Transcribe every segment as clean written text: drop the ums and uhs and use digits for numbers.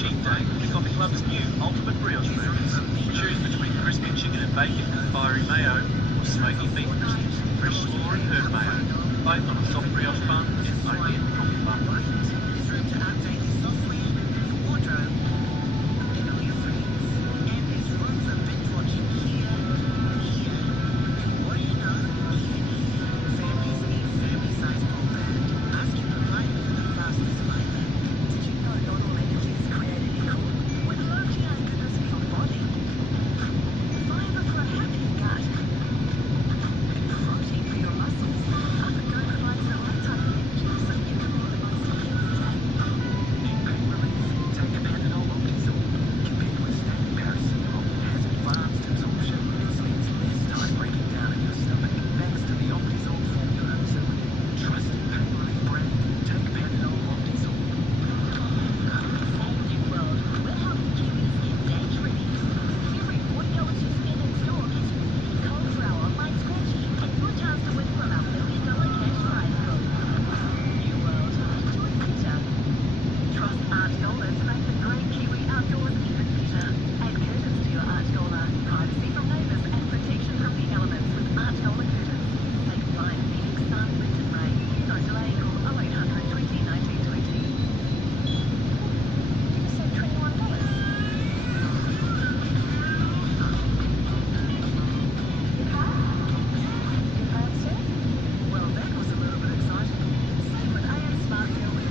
cheat day with the Coffee Club's new Ultimate Brioche Burgers. Choose between crispy chicken and bacon, fiery mayo, or smoky beef crisps, fresh slaw and herb mayo, both on a soft brioche bun and only at the Coffee Club. There's room to update your software, your wardrobe, and all your friends. And there's room for binge watching here. What do you know? Even here, families need family-sized broadband. Ask your provider for the fastest fiber. Did you know not all energy is created equal? With low GI goodness for your body, fiber for a happy gut, and protein for your muscles, Uppergo provides the right type of energy so you can be the most healthy day. In pain relief, take a Panadol Optizol. Compared with standard paracetamol, it has advanced absorption and spends less time breaking down in your stomach. Thanks to the Optizol formula. So when you trust in pain relief brand, take Panadol Optizol. New World. We're helping Kiwis get stage ready. Every $40 you spend in store gets you unique code for our online scratchy and your chance to win from our $1 million cash prize pool. New World. Enjoy better. Trust Art Dollar to make the great Kiwi outdoors even better. Add curtains to your Art Dollar. Privacy from neighbours and protection from the elements with Art Dollar curtains. Save flying Phoenix, sun, wind and rain. No delay. Call 0800 20 1920. Save $21. Well, that was a little bit exciting. Save with AM Smart Fuel with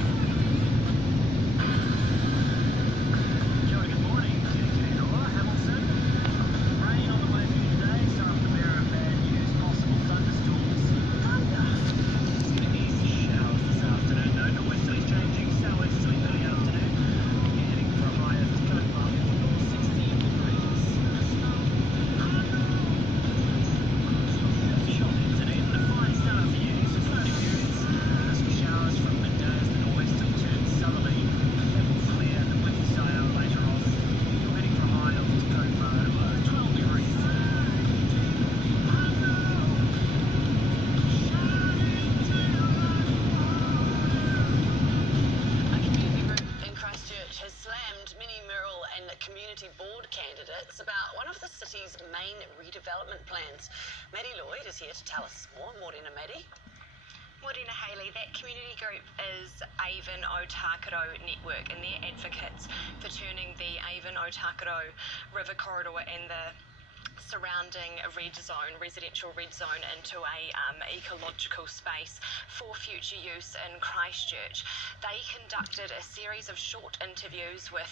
Kia ora, good morning. Kia Hamilton. Rain on the way for you today, so I'm the bearer of bad news. Possible thunderstorms. Thunder. It's going to be easy showers this afternoon. No, northeasterly changing, southeasterly early afternoon. You're heading for a high of Copenhagen, north 16 degrees. Shocking today, but a fine start for you. So cloudy periods, some showers from midday as the nor'wester turns southerly. That will clear the windy side out later on. You're heading for a high of Copenhagen, 12 degrees. A community group in Christchurch has slammed Mini Mural and community board candidates about one of the city's main redevelopment plans. Maddie Lloyd is here to tell us more. Morena, Maddie. Morena Hayley, that community group is Avon Otakaro Network, and they're advocates for turning the Avon Otakaro River Corridor and the surrounding residential red zone into a ecological space for future use in Christchurch. They conducted a series of short interviews with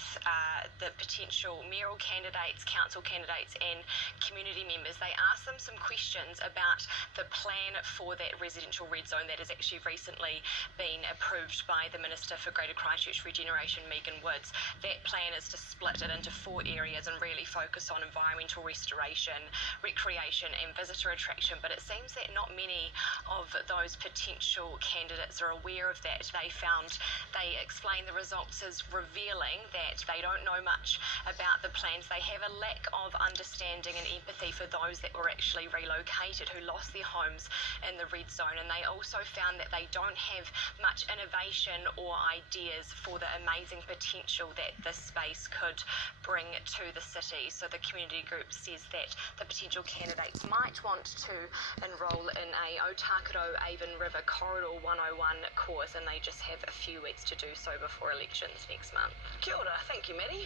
the potential mayoral candidates, council candidates and community members. They asked them some questions about the plan for that residential red zone that has actually recently been approved by the Minister for Greater Christchurch Regeneration, Megan Woods. That plan is to split it into 4 areas and really focus on environmental restoration, recreation and visitor attraction, but it seems that not many of those potential candidates are aware of that. They explain the results as revealing that they don't know much about the plans. They have a lack of understanding and empathy for those that were actually relocated, who lost their homes in the red zone, and they also found that they don't have much innovation or ideas for the amazing potential that this space could bring to the city. So the community group says that the potential candidates might want to enrol in a Otakaro Avon River Corridor 101 course, and they just have a few weeks to do so before elections next month. Kia ora. Thank you, Maddie.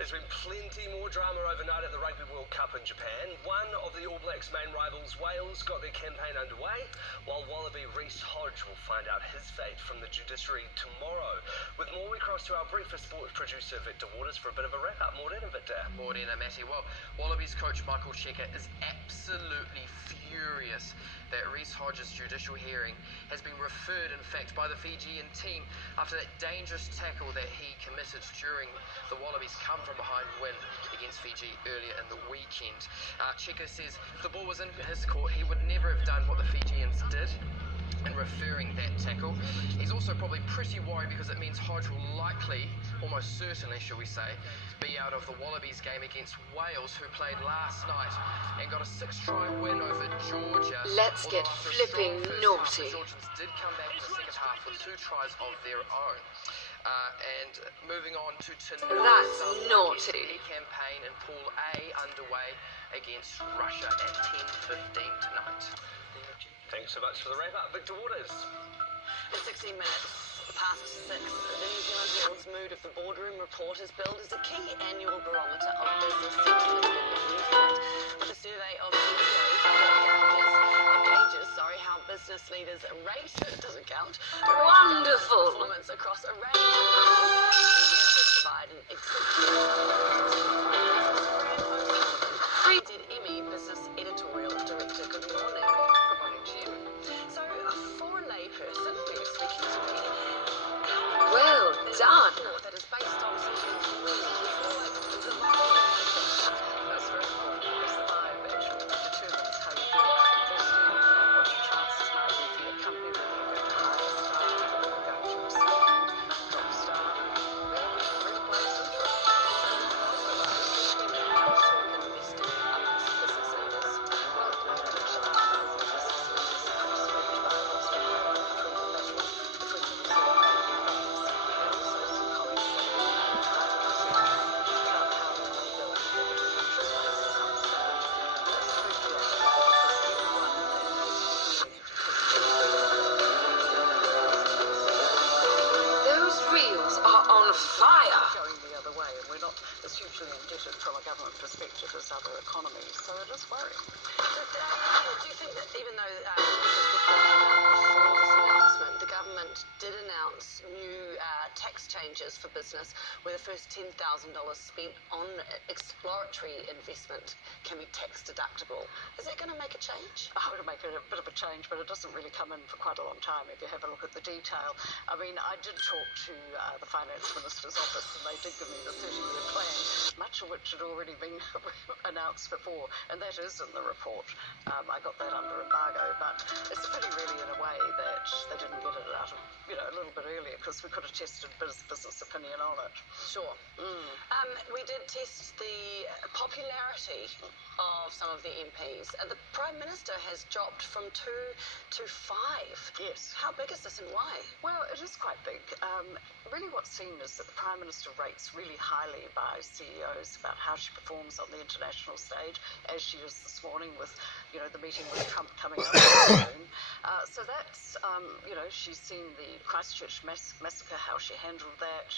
There's been plenty more drama overnight at the Rugby World Cup in Japan. One of the All Blacks' main rivals, Wales, got their campaign underway, while Wallaby Reece Hodge will find out his fate from the judiciary tomorrow. With more, we cross to our breakfast sports producer, Victor Waters, for a bit of a wrap-up. Morena, Victor. Morena, Matty. Well, Wallabies coach Michael Cheika is absolutely furious that Reece Hodge's judicial hearing has been referred, in fact, by the Fijian team after that dangerous tackle that he committed during the Wallabies come-from-behind win against Fiji earlier in the weekend. Cheika says if the ball was in his court, he would never have done what the Fijians did. in referring that tackle. He's also probably pretty worried because it means Hodge will likely, almost certainly shall we say, be out of the Wallabies game against Wales, who played last night and got a 6-try win over Georgia. Let's get Although after a flipping strong first half, naughty. the Georgians did come back in the second half with 2 tries of their own. And moving on to tonight, That's naughty. The campaign in Pool A underway against Russia at 10:15 tonight. Thanks so much for the wrap-up. Victor Waters. In 16 minutes past 6, the New Zealand Herald's Mood of the Boardroom report is billed as a key annual barometer of business sentiment in New Zealand. With a survey of how business leaders rate, it doesn't count, Wonderful. performance across a range of areas to provide an executive Emmy Business Editorial Director. Good morning. Good morning to you. So, for a layperson who is speaking to me, Well done. that is based on something that's very important because the vibe actually determines how you do investing, what your chances might be for your company, whether you're going to hire staff, whether you're going to expand, drop staff. Very close to it. Investing amongst business leaders. Well, Those reels are on fire. Going the other way, and we're not as hugely indebted from a government perspective as other economies, so it is worrying. Do you think that even though before this announcement, the government did announce new tax changes for business, where the first $10,000 spent on exploratory investment can be tax deductible, is that going to make a change? I would make it a bit of a change, but it doesn't really come in for quite a long time if you have a look at the detail. I mean, I did talk to the Finance Minister's office, and they did give me the 30-year plan, much of which had already been announced before, and that is in the report. I got that under embargo, but it's a pity really in a way that they didn't get it out of, a little bit earlier, because we could have tested business opinion on it. Sure. We did test the popularity of some of the MPs. The Prime Minister has dropped from 2 to 5. Yes. How big is this and why? Well, it is quite big. Really what's seen is that the Prime Minister rates really highly by CEOs about how she performs on the international stage, as she is this morning with, the meeting with Trump coming up soon. So that's, she's seen the Christchurch massacre, how she handled that.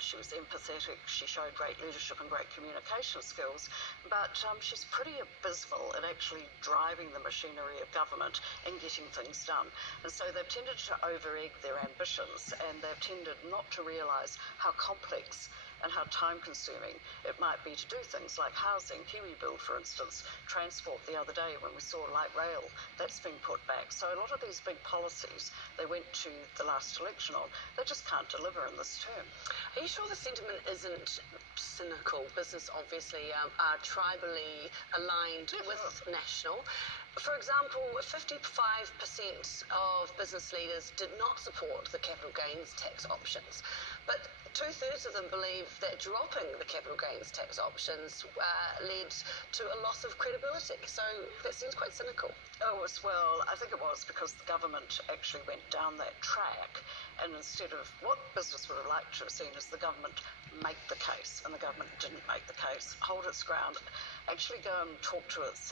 She was empathetic. She showed great leadership and great communication skills. But she's pretty abysmal at actually driving the machinery of government and getting things done. And so they've tended to over-egg their ambitions, and they've tended not to realise how complex and how time-consuming it might be to do things like housing, KiwiBuild, for instance, transport the other day when we saw light rail, that's been put back. So a lot of these big policies they went to the last election on, they just can't deliver in this term. Are you sure the sentiment isn't cynical? Business obviously are tribally aligned with national. For example, 55% of business leaders did not support the capital gains tax options, but 2/3 of them believe that dropping the capital gains tax options led to a loss of credibility. So that seems quite cynical. Oh, well, I think it was because the government actually went down that track, and instead of what business would have liked to have seen is the government make the case, and the government didn't make the case, hold its ground, actually go and talk to its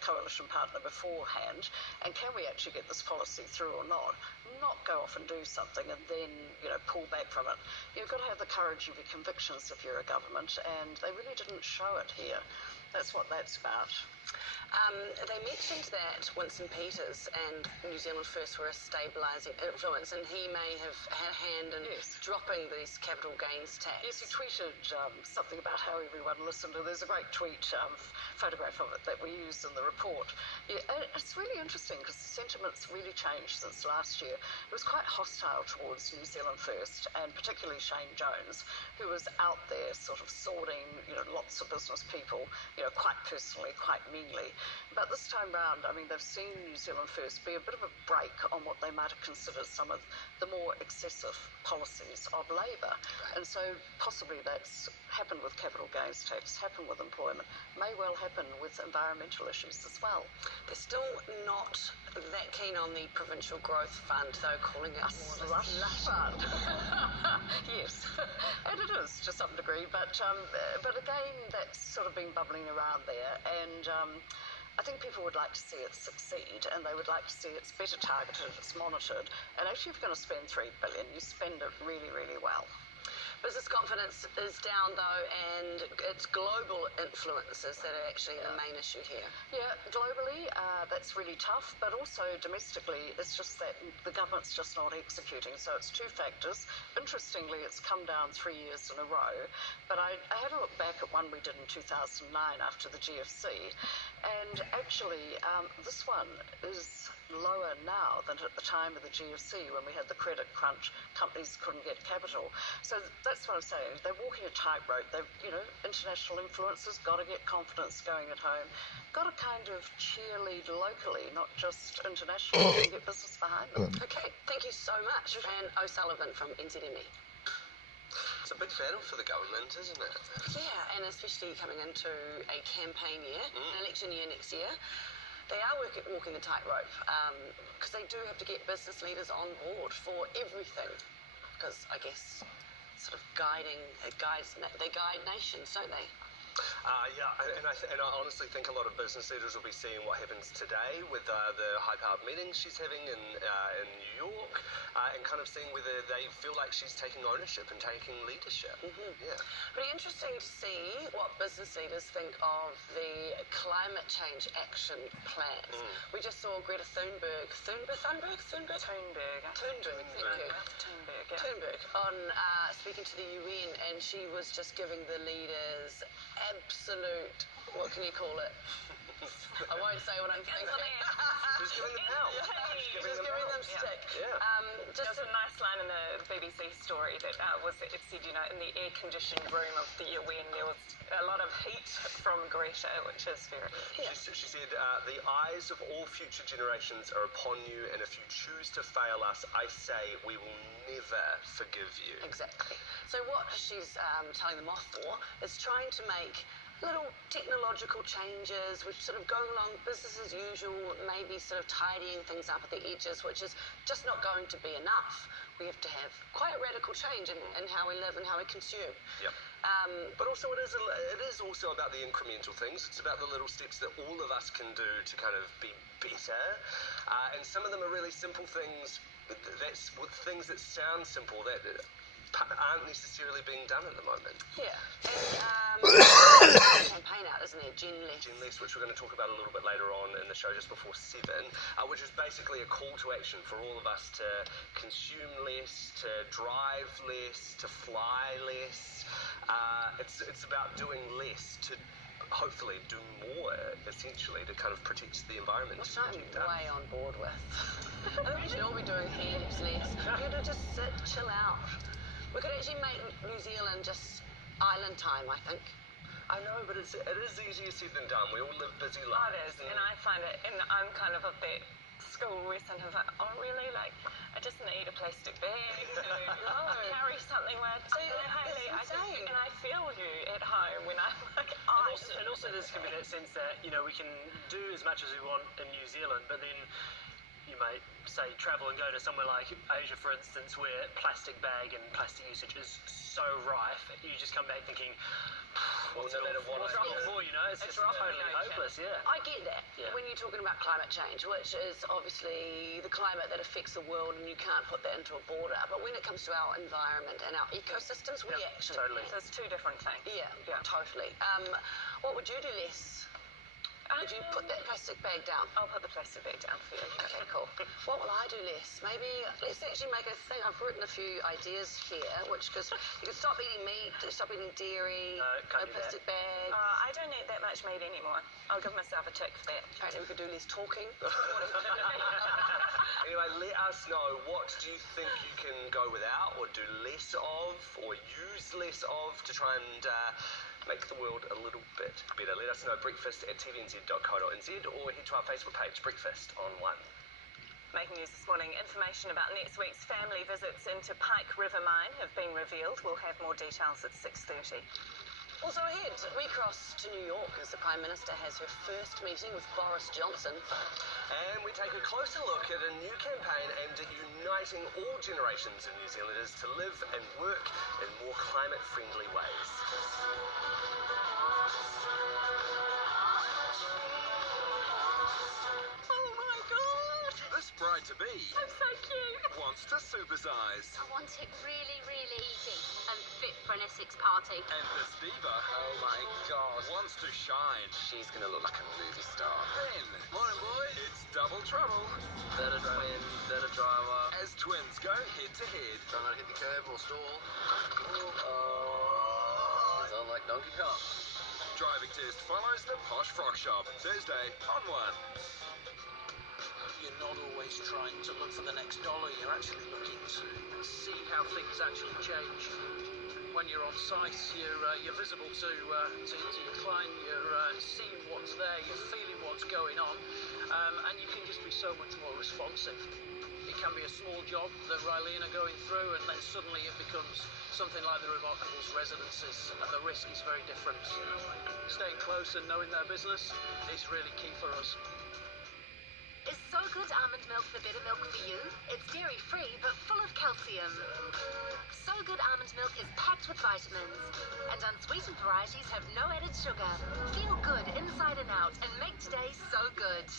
coalition partner beforehand, and can we actually get this policy through or not go off and do something and then pull back from it. You've got to have the courage of your convictions if you're a government, and they really didn't show it here. That's what that's about. They mentioned that Winston Peters and New Zealand First were a stabilising influence, and he may have had a hand in dropping these capital gains tax. Yes, he tweeted something about how everyone listened, and there's a great tweet photograph of it that we use in the report. Yeah, and it's really interesting because the sentiment's really changed since last year. It was quite hostile towards New Zealand First, and particularly Shane Jones, who was out there sort of swording, lots of business people, quite personally, quite seemingly. But this time round, I mean, they've seen New Zealand First be a bit of a break on what they might have considered some of the more excessive policies of Labor. And so possibly that's happened with capital gains tax, happened with employment, may well happen with environmental issues as well. They're still not that keen on the Provincial Growth Fund, though, calling it more of a slush fund. Yes, and it is to some degree, but again, that's sort of been bubbling around there, and I think people would like to see it succeed, and they would like to see it's better targeted, it's monitored, and actually if you're going to spend $3 billion, you spend it really, really well. Business confidence is down, though, and it's global influences that are actually the main issue here. Yeah, globally, that's really tough, but also domestically, it's just that the government's just not executing. So it's two factors. Interestingly, it's come down 3 years in a row, but I had a look back at one we did in 2009 after the GFC, and actually, this one is lower now than at the time of the GFC when we had the credit crunch, companies couldn't get capital. So that's what I'm saying. They're walking a tightrope. They've, international influences, got to get confidence going at home, got to kind of cheerlead locally, not just internationally, and get business behind them. Okay, thank you so much, Anne O'Sullivan from NZME. It's a big battle for the government, isn't it? Yeah, and especially coming into a campaign year, an election year next year. They are walking the tightrope because they do have to get business leaders on board for everything. Because I guess sort of they guide nations, don't they? And I honestly think a lot of business leaders will be seeing what happens today with the high-powered meetings she's having in New York, and kind of seeing whether they feel like she's taking ownership and taking leadership. Yeah. Pretty interesting to see what business leaders think of the climate change action plans. We just saw Greta Thunberg, thank you. Thunberg on speaking to the UN, and she was just giving the leaders absolute, what can you call it? I won't say what I'm thinking. Just giving them hell. Just giving them stick. There was a nice line in the BBC story that it said, in the air-conditioned room of the UN there was a lot of heat from Greta, which is very... Yeah. She said, the eyes of all future generations are upon you, and if you choose to fail us, I say we will never forgive you. Exactly. So what she's telling them off for is trying to make little technological changes which sort of go along business as usual, maybe sort of tidying things up at the edges, which is just not going to be enough. We have to have quite a radical change in how we live and how we consume. Yep. But also it is also about the incremental things. It's about the little steps that all of us can do to kind of be better. And some of them are really simple things. That's things that sound simple that aren't necessarily being done at the moment. Yeah. And campaign out, isn't it? Gen Less, which we're going to talk about a little bit later on in the show, just before 7, which is basically a call to action for all of us to consume less, to drive less, to fly less. It's about doing less to hopefully do more, essentially, to kind of protect the environment. Which I'm way on board with. I think we should all be doing heaps less. We could just sit, chill out. We could actually make New Zealand just island time, I think. I know, but it is easier said than done. We all live busy lives. It is, and I find it, and I'm kind of at that school where sometimes like, oh really, like, I just need a plastic bag to carry something with. Hayley, and I feel you at home when I'm like, And also there's going to be that sense that, we can do as much as we want in New Zealand, but then you might, say, travel and go to somewhere like Asia, for instance, where plastic bag and plastic usage is so rife, you just come back thinking, what's it all for? It's just totally hopeless, I get that when you're talking about climate change, which is obviously the climate that affects the world, and you can't put that into a border. But when it comes to our environment and our ecosystems, we actually totally. So it's two different things. Yeah, totally. What would you do less? Would you put that plastic bag down? I'll put the plastic bag down for you. Okay, cool. What will I do less? Maybe let's actually make a thing. I've written a few ideas here, which because you can stop eating meat, stop eating dairy, no plastic bag. I don't eat that much meat anymore. I'll give myself a tick for that. Apparently we could do less talking. Anyway, let us know, what do you think you can go without or do less of or use less of to try and make the world a little bit better. Let us know, breakfast@tvnz.co.nz, or head to our Facebook page, Breakfast on One. Making news this morning, information about next week's family visits into Pike River Mine have been revealed. We'll have more details at 6:30. Also ahead, we cross to New York as the Prime Minister has her first meeting with Boris Johnson. And we take a closer look at a new campaign aimed at uniting all generations of New Zealanders to live and work in more climate-friendly ways. Oh my God! This bride-to-be I'm so cute. wants to supersize. I want it really, really easy and fit for an Essex party. And this diva, oh my God, wants to shine. She's gonna look like a movie star. Then, morning boy, it's double trouble. Better twin, better driver. As twins go head-to-head. Try not to hit the curb or stall. Oh, sound like Donkey Kong. Driving test follows the Posh Frock Shop. Thursday on One. You're not always trying to look for the next dollar, you're actually looking to see how things actually change. When you're on site, you're visible to your client, you're seeing what's there, you're feeling what's going on, and you can just be so much more responsive. It can be a small job that Riley are going through, and then suddenly it becomes something like the Remarkables residences, and the risk is very different. Staying close and knowing their business is really key for us. Is So Good almond milk the better milk for you? It's dairy-free but full of calcium. So Good almond milk is packed with vitamins, and unsweetened varieties have no added sugar. Feel good inside and out and make today so good.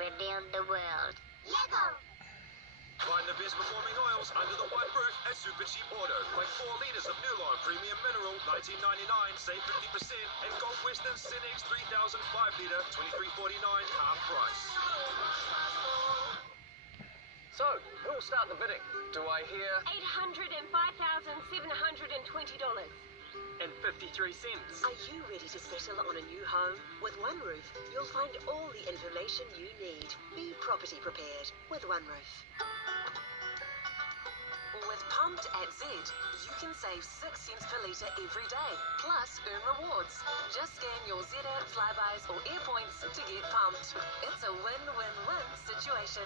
Rebuild the world. Lego! Find the best performing oils under the one roof at Super Cheap Auto. Like 4 litres of Newline Premium Mineral, $19.99, save 50%. And Gulf Western Cinex 3000 5 litre, $23.49, half price. So, who will start the bidding? Do I hear $805,720. and 53 cents? Are you ready to settle on a new home? With OneRoof, you'll find all the information you need. Be property prepared with OneRoof. With Pumped at Z, you can save 6 cents per litre every day, plus earn rewards. Just scan your Z app, Flybuys or Air Points to get pumped. It's a win-win-win situation.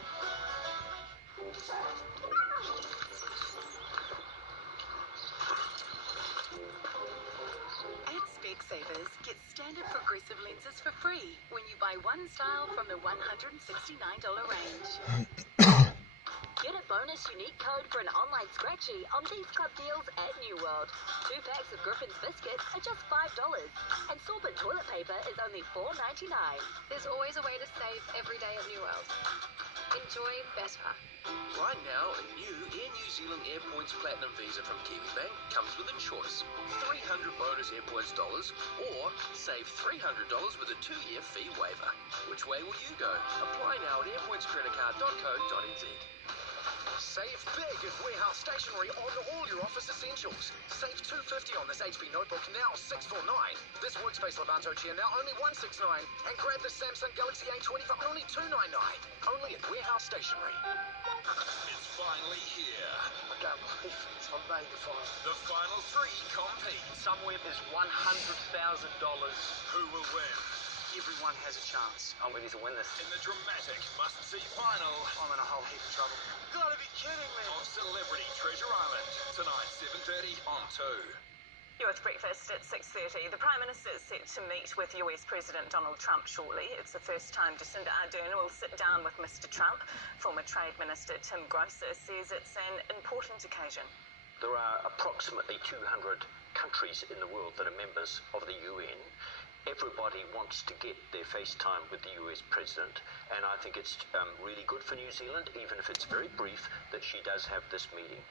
At Specsavers, get standard progressive lenses for free when you buy one style from the $169 range. Get a bonus unique code for an online scratchy on these club deals at New World. 2 packs of Griffin's biscuits are just $5, and Sorbent toilet paper is only $4.99. There's always a way to save every day at New World. Enjoy better. Right now, a new Air New Zealand Air Points Platinum Visa from KiwiBank comes with a choice. 300 bonus Air Points dollars, or save $300 with a 2-year fee waiver. Which way will you go? Apply now at airpointscreditcard.co.nz. Save big at Warehouse Stationery on all your office essentials. Save $250 on this HP notebook, now $649. This Workspace Levanto chair, now only $169. And grab the Samsung Galaxy A20 for only $299. Only at Warehouse Stationery. It's finally here. I can't believe it. I made the final. The final 3 compete. Somewhere there's $100,000. Who will win? Everyone has a chance. I'm ready to win this. In the dramatic must-see final I'm in a whole heap of trouble. gotta be kidding me, of Celebrity Treasure Island. Tonight, 7:30 on 2. You're with Breakfast at 6:30. The Prime Minister is set to meet with US President Donald Trump shortly. It's the first time Jacinda Ardern will sit down with Mr. Trump. Former Trade Minister Tim Grosser says it's an important occasion. There are approximately 200 countries in the world that are members of the UN. Everybody wants to get their face time with the US President, and I think it's really good for New Zealand, even if it's very brief, that she does have this meeting.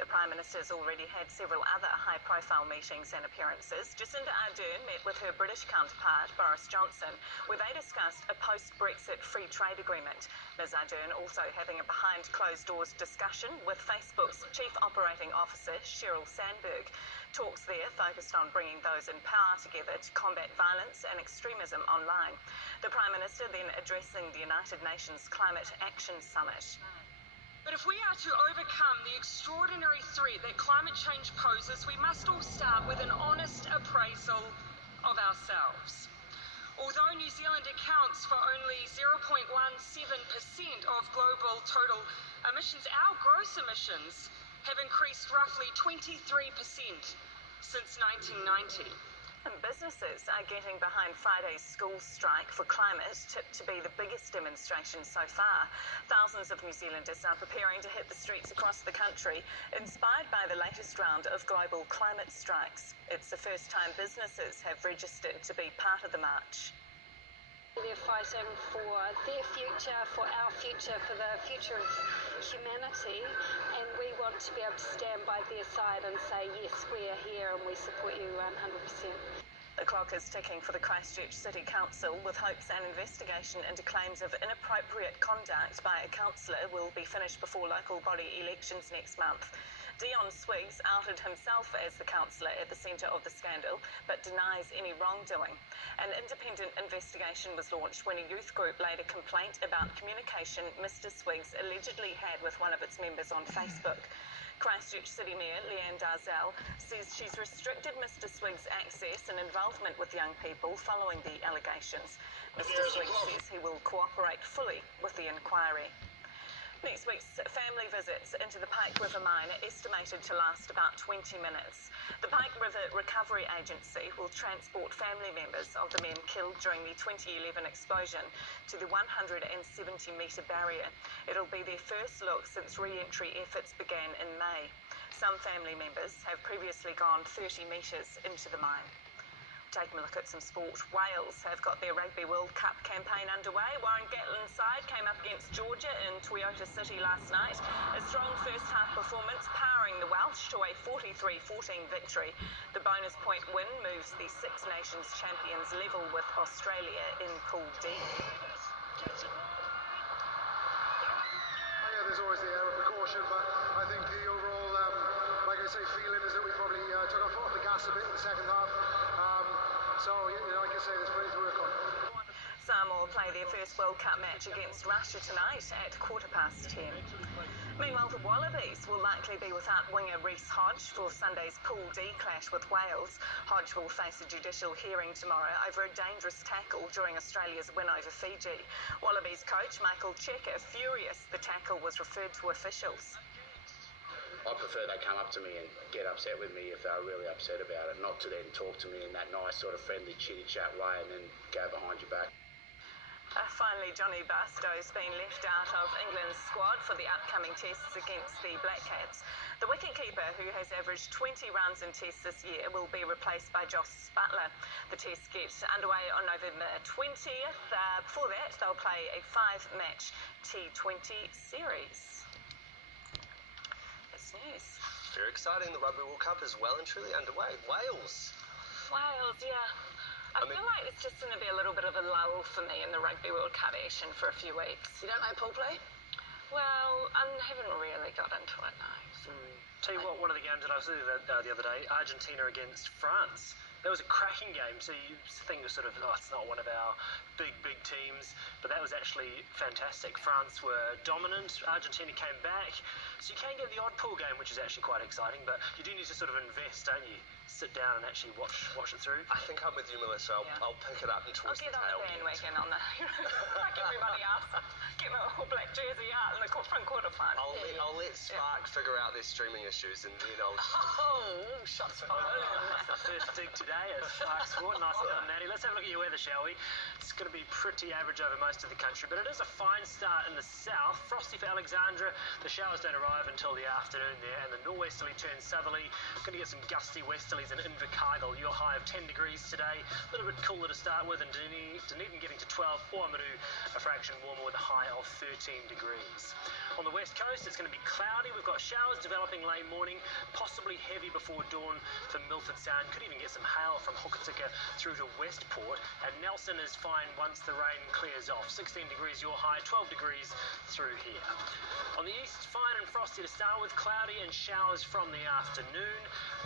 The Prime Minister's already had several other high-profile meetings and appearances. Jacinda Ardern met with her British counterpart, Boris Johnson, where they discussed a post-Brexit free trade agreement. Ms Ardern also having a behind-closed-doors discussion with Facebook's Chief Operating Officer, Sheryl Sandberg. Talks there focused on bringing those in power together to combat violence and extremism online. The Prime Minister then addressing the United Nations Climate Action Summit. But if we are to overcome the extraordinary threat that climate change poses, we must all start with an honest appraisal of ourselves. Although New Zealand accounts for only 0.17% of global total emissions, our gross emissions have increased roughly 23% since 1990. And businesses are getting behind Friday's school strike for climate, tipped to be the biggest demonstration so far. Thousands of New Zealanders are preparing to hit the streets across the country, inspired by the latest round of global climate strikes. It's the first time businesses have registered to be part of the march. They're fighting for their future, for our future, for the future of humanity, and we want to be able to stand by their side and say, yes, we're here and we support you 100%. The clock is ticking for the Christchurch City Council, with hopes an investigation into claims of inappropriate conduct by a councillor will be finished before local body elections next month. Dion Swiggs outed himself as the councillor at the centre of the scandal, but denies any wrongdoing. An independent investigation was launched when a youth group laid a complaint about communication Mr Swiggs allegedly had with one of its members on Facebook. Christchurch City Mayor Leanne Darzell says she's restricted Mr Swiggs' access and involvement with young people following the allegations. Mr Swiggs says he will cooperate fully with the inquiry. Next week's family visits into the Pike River mine are estimated to last about 20 minutes. The Pike River Recovery Agency will transport family members of the men killed during the 2011 explosion to the 170-metre barrier. It'll be their first look since re-entry efforts began in May. Some family members have previously gone 30 metres into the mine. Taking a look at some sport, Wales have got their Rugby World Cup campaign underway. Warren Gatland's side came up against Georgia in Toyota City last night. A strong first-half performance powering the Welsh to a 43-14 victory. The bonus point win moves the Six Nations champions level with Australia in Pool D. There's always the air of precaution, but I think the overall, like I say, feeling is that we probably took our foot off the gas a bit in the second half. So, like I say, there's plenty to work on. Samoa play their first World Cup match against Russia tonight at 10:15. Meanwhile, the Wallabies will likely be without winger Reece Hodge for Sunday's Pool D clash with Wales. Hodge will face a judicial hearing tomorrow over a dangerous tackle during Australia's win over Fiji. Wallabies coach Michael Cheika furious the tackle was referred to officials. I prefer they come up to me and get upset with me if they're really upset about it, not to then talk to me in that nice sort of friendly chitty-chat way and then go behind your back. Finally, Johnny Barstow's been left out of England's squad for the upcoming tests against the Black Caps. The wicketkeeper, who has averaged 20 runs in tests this year, will be replaced by Joss Buttler. The tests get underway on November 20th. Before that, they'll play a 5-match T20 series. News. Very exciting. The Rugby World Cup is well and truly underway. Wales, yeah. I feel like it's just going to be a little bit of a lull for me in the Rugby World Cup action for a few weeks. You don't like pool play? Well, I haven't really got into it, no. Tell you what, one of the games that I was at the other day, Argentina against France. That was a cracking game, so you think it's it's not one of our big teams, but that was actually fantastic. France were dominant, Argentina came back, so you can get the odd pool game, which is actually quite exciting, but you do need to sort of invest, don't you? Sit down and actually watch it through. I think I'm with you, Melissa. I'll pick it up and towards the tail. I'll get on the bandwagon on the, like everybody else. Get my All Black jersey out in the front quarter final. I'll let Spark figure out their streaming issues, and then I'll... Oh, shots fired. That's the first dig today at Spark Sport. Nicely done, Maddie. Let's have a look at your weather, shall we? It's going to be pretty average over most of the country, but it is a fine start in the south. Frosty for Alexandra. The showers don't arrive until the afternoon there, and the norwesterly turns southerly. Going to get some gusty westerly Kelly's in Invercargill. Your high of 10 degrees today. A little bit cooler to start with, and Dunedin getting to 12. Oamaru, a fraction warmer with a high of 13 degrees. On the west coast, it's going to be cloudy. We've got showers developing late morning, possibly heavy before dawn for Milford Sound. Could even get some hail from Hokitika through to Westport. And Nelson is fine once the rain clears off. 16 degrees your high, 12 degrees through here. On the east, fine and frosty to start with, cloudy and showers from the afternoon.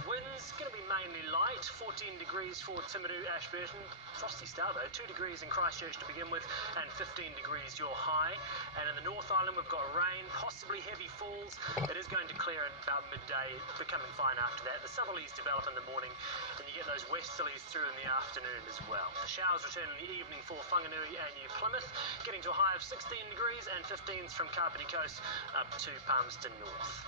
Winds going to be mainly light, 14 degrees for Timaru, Ashburton. Frosty start though, 2 degrees in Christchurch to begin with, and 15 degrees your high. And in the North Island, we've got rain, possibly heavy falls. It is going to clear at about midday, becoming fine after that. The southerlies develop in the morning, and you get those westerlies through in the afternoon as well. The showers return in the evening for Whanganui and New Plymouth, getting to a high of 16 degrees, and 15s from Kapiti Coast up to Palmerston North.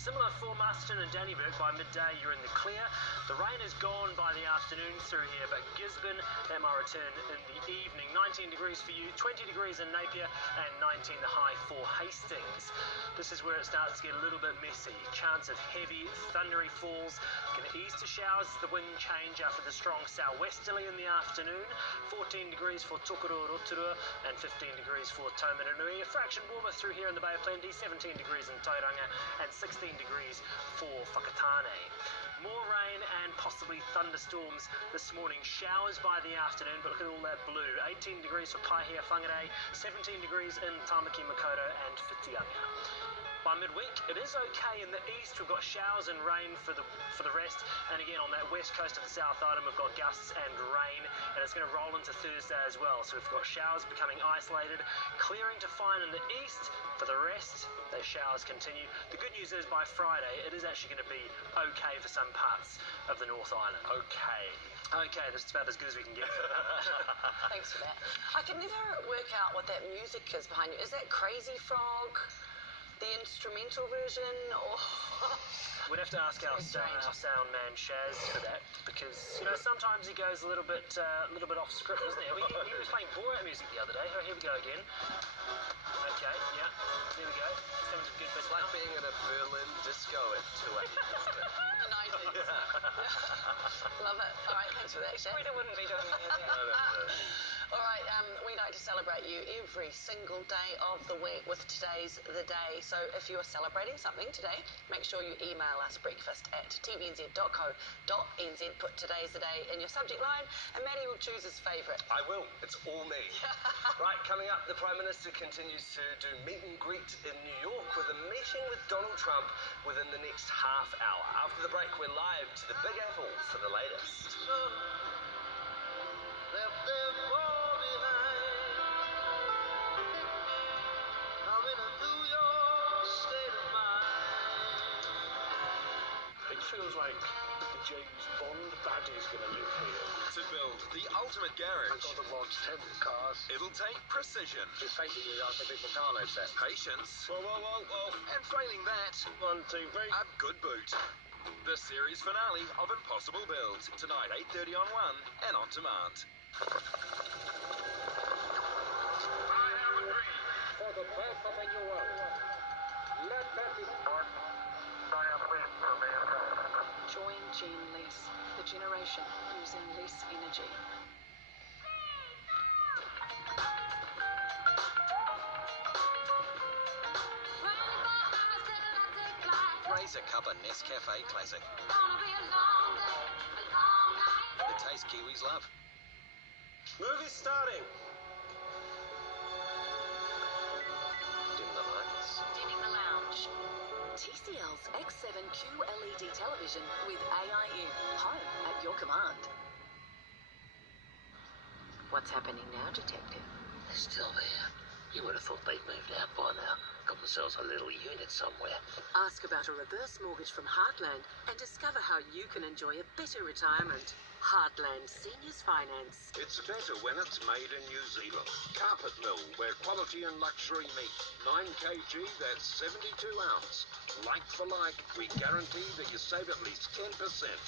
Similar for Masterton and Dannyburg, by midday you're in the clear. The rain is gone by the afternoon through here, but Gisborne, that might return in the evening. 19 degrees for you, 20 degrees in Napier, and 19 the high for Hastings. This is where it starts to get a little bit messy. Chance of heavy, thundery falls. Going to ease to showers as the wind change after the strong southwesterly in the afternoon. 14 degrees for Tokoro Rotorua, and 15 degrees for Taumarunui. A fraction warmer through here in the Bay of Plenty, 17 degrees in Tauranga, and 16 degrees for Whakatane. More rain and possibly thunderstorms this morning. Showers by the afternoon, but look at all that blue. 18 degrees for Paihia Whangarei, 17 degrees in Tamaki Makaurau and Whitianga. By midweek, it is okay in the east. We've got showers and rain for the rest. And again, on that west coast of the South Island, we've got gusts and rain, and it's going to roll into Thursday as well. So we've got showers becoming isolated, clearing to fine in the east. For the rest, those showers continue. The good news is by Friday, it is actually going to be okay for some parts of the North Island. Okay, that's about as good as we can get. Thanks for that. I can never work out what that music is behind you. Is that Crazy Frog? The instrumental version, or we'd have to ask our sound man Shaz for that, because sometimes he goes a little bit off script, doesn't he? He was playing Borat music the other day. Oh, here we go again. Okay, yeah, there we go. Sounds a good bit. It's like being in a Berlin disco at 2 a.m. The 90s. Love it. All right, thanks for that, Shaz. We wouldn't be doing it. All right, we like to celebrate you every single day of the week with Today's the Day. So if you're celebrating something today, make sure you email us breakfast@tvnz.co.nz. Put Today's the Day in your subject line, and Maddie will choose his favourite. I will. It's all me. Right, coming up, the Prime Minister continues to do meet and greet in New York with a meeting with Donald Trump within the next half hour. After the break, we're live to the Big Apple for the latest. Feels like the James Bond baddie's gonna live here. To build the ultimate garage, I've got the world's 10 cars. it'll take precision, It's basically like a big Meccano set. patience, Whoa, whoa, whoa, whoa. and failing that, 1, 2, 3. a good boot. The series finale of Impossible Build, tonight 8:30 on One and on demand. For the birth of a new world. Let that be Join Gen Lease, the generation using less energy. Raise a cup of Nescafe Classic. The taste Kiwis love. Movie's starting. Dim the lights. Dimming the lounge. TCL's X7 QLED television with AIU. Home at your command. What's happening now, Detective? They're still there. You would have thought they'd moved out by now. Got themselves a little unit somewhere. Ask about a reverse mortgage from Heartland and discover how you can enjoy a better retirement. Heartland Seniors Finance. It's better when it's made in New Zealand. Carpet Mill, where quality and luxury meet. 9 kg, that's 72 ounce. Like for like, we guarantee that you save at least 10%,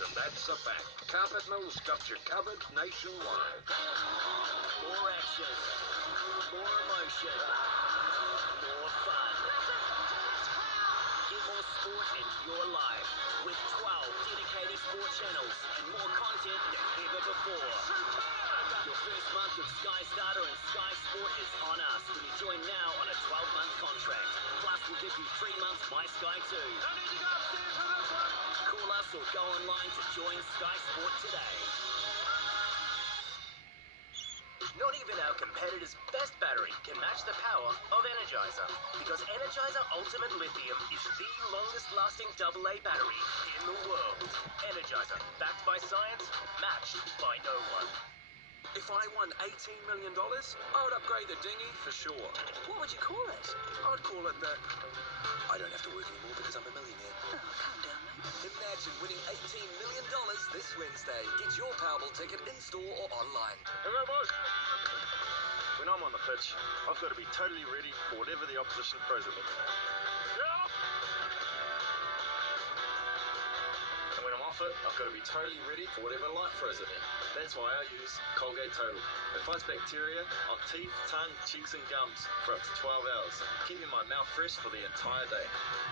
and that's a fact. Carpet Mill's got you covered nationwide. More action, more emotion, more fun. Get more sport in your life with 12 dedicated sport channels and more content than ever before. Your first month of Sky Starter and Sky Sport is on us when you join now on a 12-month contract. Plus, we'll give you 3 months My Sky too. I need to go upstairs for this one. Call us or go online to join Sky Sport today. Not even our competitor's best battery can match the power of Energizer. Because Energizer Ultimate Lithium is the longest lasting AA battery in the world. Energizer, backed by science, matched by no one. If I won $18 million, I would upgrade the dinghy for sure. What would you call it? I'd call it the... I don't have to work anymore because I'm a millionaire. Oh, calm down, mate. Imagine winning $18 million this Wednesday. Get your Powerball ticket in-store or online. Hello, boys. When I'm on the pitch, I've got to be totally ready for whatever the opposition throws at me. And when I'm off it, I've got to be totally ready for whatever life throws at me. That's why I use Colgate Total. It fights bacteria on teeth, tongue, cheeks and gums for up to 12 hours, keeping my mouth fresh for the entire day.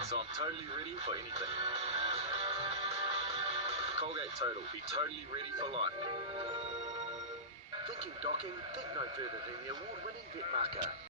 So I'm totally ready for anything. Colgate Total. Be totally ready for life. Thinking docking? Think no further than the award-winning Vetmarker.